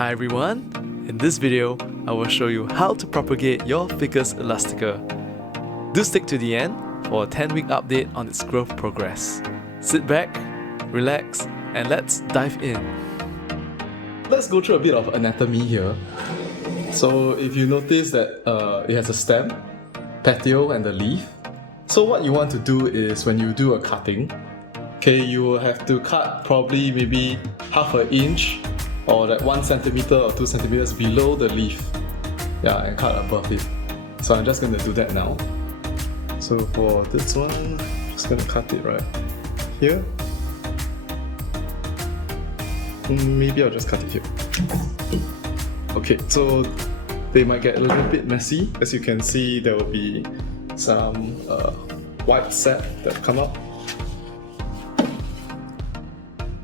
Hi everyone, in this video I will show you how to propagate your ficus elastica. Do stick to the end for a 10-week update on its growth progress. Sit back, relax, and let's dive in. Let's go through a bit of anatomy here. So if you notice that it has a stem, petiole and the leaf. So what you want to do is when you do a cutting, you will have to cut probably maybe half an inch or like 1 centimeter or 2 centimeters below the leaf. Yeah, and cut above it. So I'm just going to do that now. So for this one, I'm just going to cut it right here. Maybe I'll just cut it here. Okay, so they might get a little bit messy. As you can see, there will be some white sap that come up.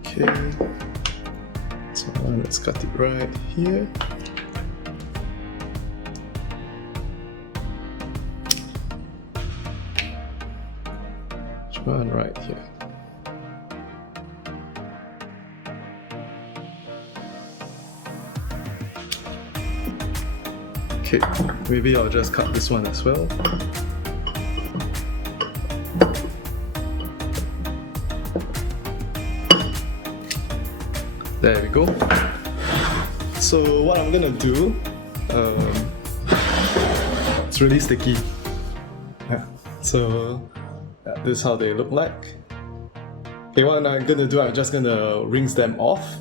Okay, so let's cut it right here. One right here. Okay, maybe I'll just cut this one as well. There we go. So what I'm gonna do, it's really sticky. Yeah. So this is how they look like. Okay, what I'm gonna do, I'm just gonna rinse them off.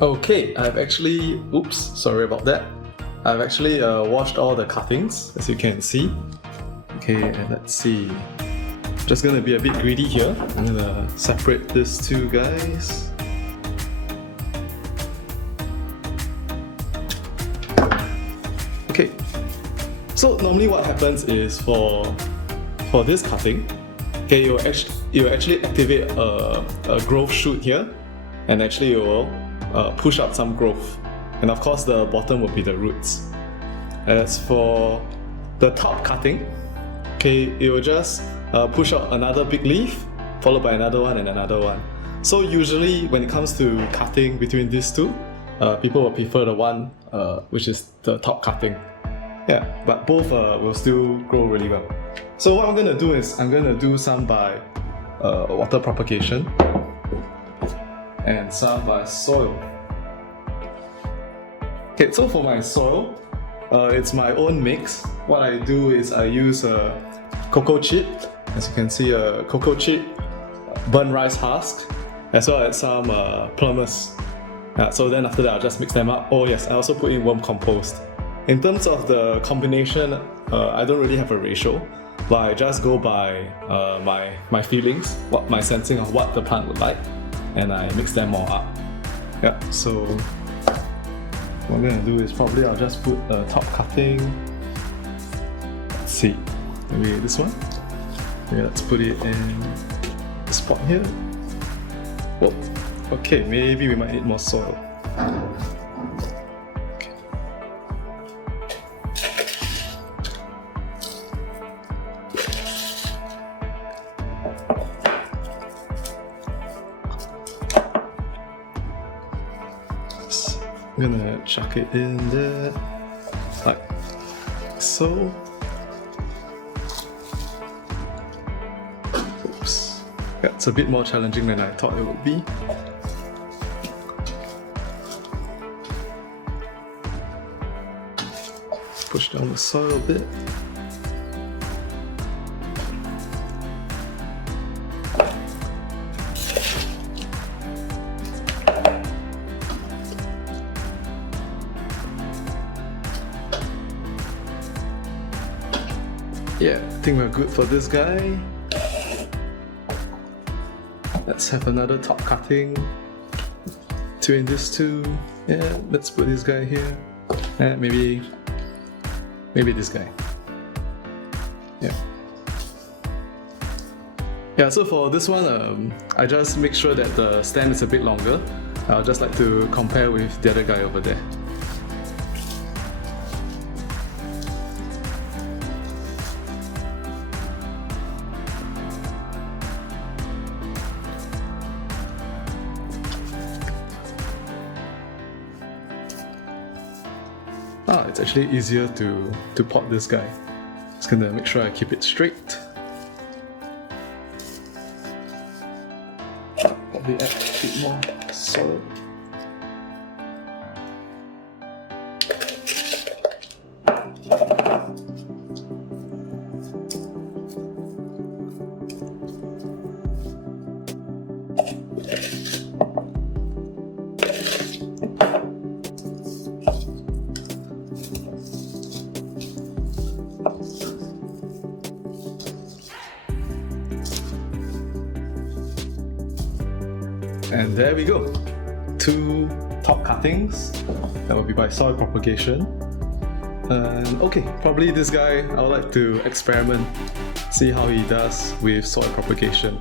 Okay, I've actually, oops, sorry about that. I've actually washed all the cuttings, as you can see. Okay, and let's see. Just gonna be a bit greedy here. I'm gonna separate these two guys. Okay, so normally what happens is for this cutting, okay, you will actually activate a growth shoot here, and actually you will push out some growth, and of course the bottom will be the roots. As for the top cutting, okay, it will just push out another big leaf, followed by another one and another one. So usually when it comes to cutting between these two, people will prefer the one which is the top cutting. Yeah, but both will still grow really well. So what I'm going to do is I'm going to do some by water propagation and some by soil. Okay, so for my soil, it's my own mix. What I do is I use a cocoa chip, as you can see, a cocoa chip, burnt rice husk, as well as some pumice. So then after that, I'll just mix them up. Oh yes, I also put in worm compost. In terms of the combination, I don't really have a ratio, but I just go by my feelings, my sensing of what the plant would like, and I mix them all up. Yeah, so what I'm gonna do is probably I'll just put a top cutting. Let's see, maybe this one. Okay, let's put it in the spot here. Oh, okay, maybe we might need more soil. Okay. I'm gonna chuck it in there, like so. Oops. Yeah, it's a bit more challenging than I thought it would be. Push down the soil a bit. Yeah, I think we're good for this guy. Let's have another top cutting between these two. Yeah, let's put this guy here. And maybe this guy. Yeah. Yeah, so for this one, I just make sure that the stem is a bit longer. I'll just like to compare with the other guy over there. It's actually easier to pot this guy. Just gonna make sure I keep it straight. Probably add a bit more soil. And there we go. 2 top cuttings. That will be by soil propagation. And okay, probably this guy, I would like to experiment, see how he does with soil propagation.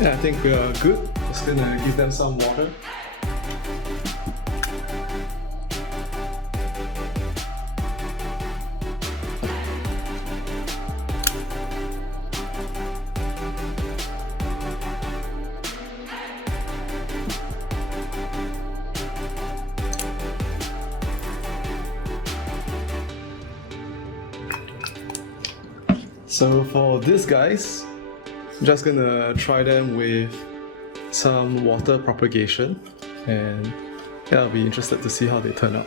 Yeah, I think we are good. Just gonna give them some water. So for these guys, I'm just gonna try them with some water propagation, and yeah, I'll be interested to see how they turn out.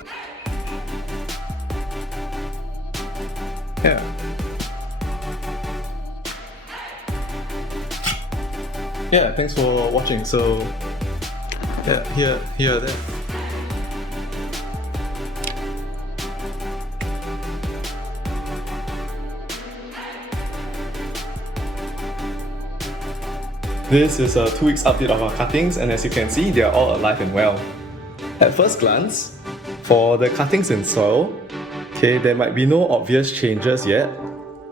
Yeah. Yeah, thanks for watching. So yeah, here, there. This is a 2 weeks update of our cuttings, and as you can see, they are all alive and well. At first glance, for the cuttings in soil, okay, there might be no obvious changes yet.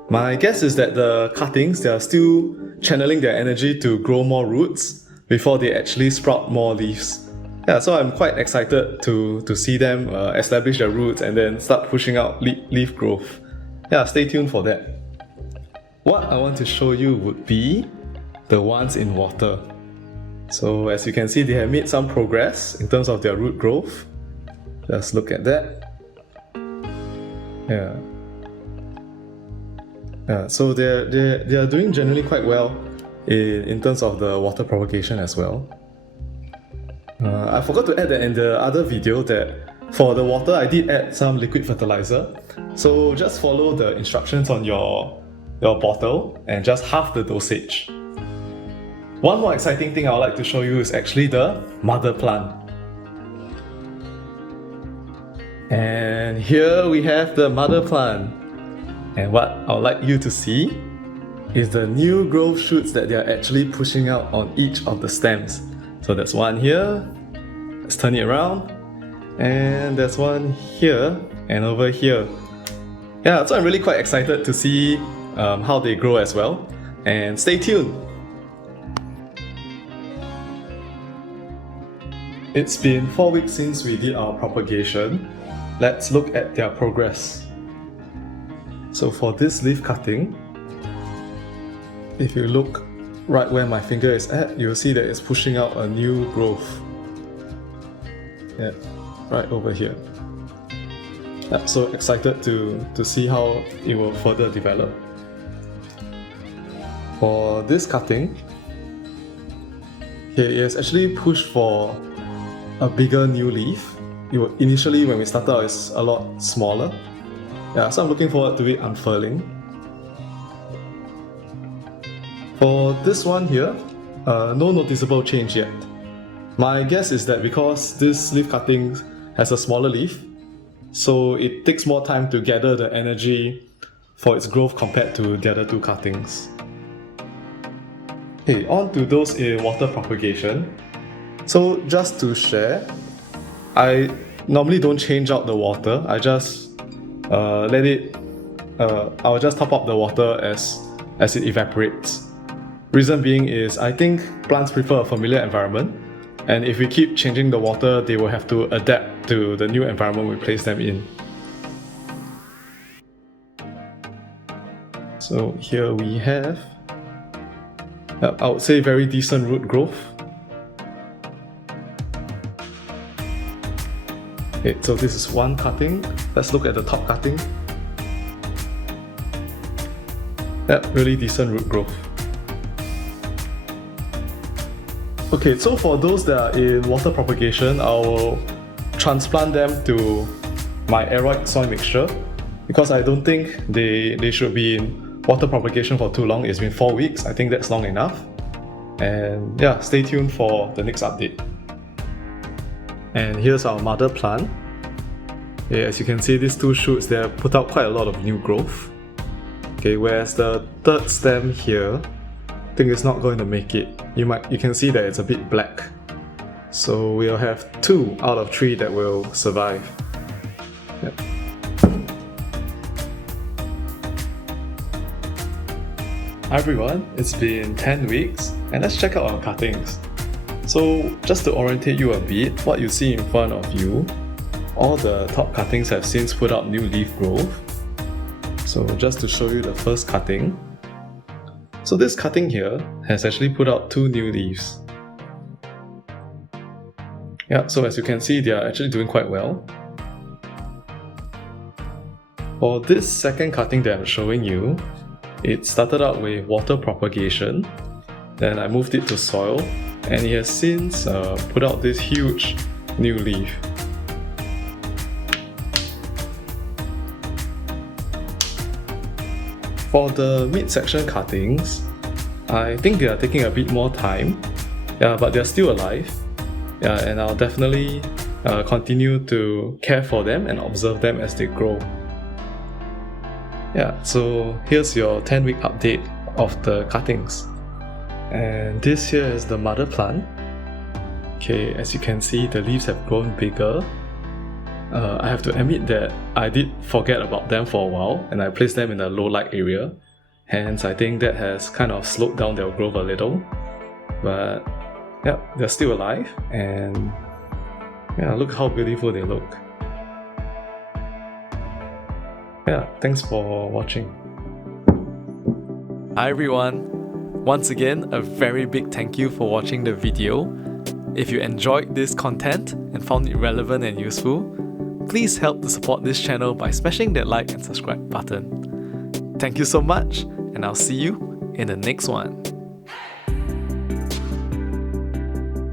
My guess is that the cuttings, they are still channeling their energy to grow more roots before they actually sprout more leaves. Yeah, so I'm quite excited to see them establish their roots and then start pushing out leaf growth. Yeah, stay tuned for that. What I want to show you would be the ones in water. So as you can see, they have made some progress in terms of their root growth. Just look at that. Yeah, so they are doing generally quite well in terms of the water propagation as well. I forgot to add that in the other video that for the water I did add some liquid fertilizer. So just follow the instructions on your bottle and just half the dosage. One more exciting thing I would like to show you is actually the mother plant. And here we have the mother plant. And what I would like you to see is the new growth shoots that they are actually pushing out on each of the stems. So there's one here, let's turn it around, and there's one here and over here. Yeah, so I'm really quite excited to see how they grow as well. And stay tuned. It's been 4 weeks since we did our propagation. Let's look at their progress. So for this leaf cutting, if you look right where my finger is at, you'll see that it's pushing out a new growth. Yeah, right over here. I'm so excited to see how it will further develop. For this cutting, it is actually pushed for a bigger new leaf. Initially when we started out, it's a lot smaller. Yeah, so I'm looking forward to it unfurling. For this one here, no noticeable change yet. My guess is that because this leaf cutting has a smaller leaf, so it takes more time to gather the energy for its growth compared to the other two cuttings. Okay, on to those in water propagation. So just to share, I normally don't change out the water. I just I'll just top up the water as it evaporates. Reason being is I think plants prefer a familiar environment, and if we keep changing the water, they will have to adapt to the new environment we place them in. So here we have, I would say, very decent root growth. Okay, so this is one cutting. Let's look at the top cutting. Really decent root growth. Okay, so for those that are in water propagation, I will transplant them to my aroid soil mixture because I don't think they should be in water propagation for too long. It's been 4 weeks, I think that's long enough. And yeah, stay tuned for the next update. And here's our mother plant. Yeah, as you can see, these two shoots, they have put out quite a lot of new growth. Okay, whereas the third stem here, I think it's not going to make it. You can see that it's a bit black. So we'll have 2 out of 3 that will survive. Yep. Hi everyone, it's been 10 weeks and let's check out our cuttings. So just to orientate you a bit, what you see in front of you, all the top cuttings have since put out new leaf growth. So just to show you the first cutting. So this cutting here has actually put out 2 new leaves. Yeah, so as you can see, they are actually doing quite well. For this second cutting that I'm showing you, it started out with water propagation, then I moved it to soil, and it has since put out this huge new leaf. For the mid-section cuttings, I think they are taking a bit more time, yeah, but they're still alive, yeah, and I'll definitely continue to care for them and observe them as they grow. Yeah, so here's your 10-week update of the cuttings. And this here is the mother plant. Okay, as you can see, the leaves have grown bigger. I have to admit that I did forget about them for a while and I placed them in a low light area. Hence, I think that has kind of slowed down their growth a little. But yeah, they're still alive and yeah, look how beautiful they look. Yeah, thanks for watching. Hi everyone! Once again, a very big thank you for watching the video. If you enjoyed this content and found it relevant and useful, please help to support this channel by smashing that like and subscribe button. Thank you so much, and I'll see you in the next one.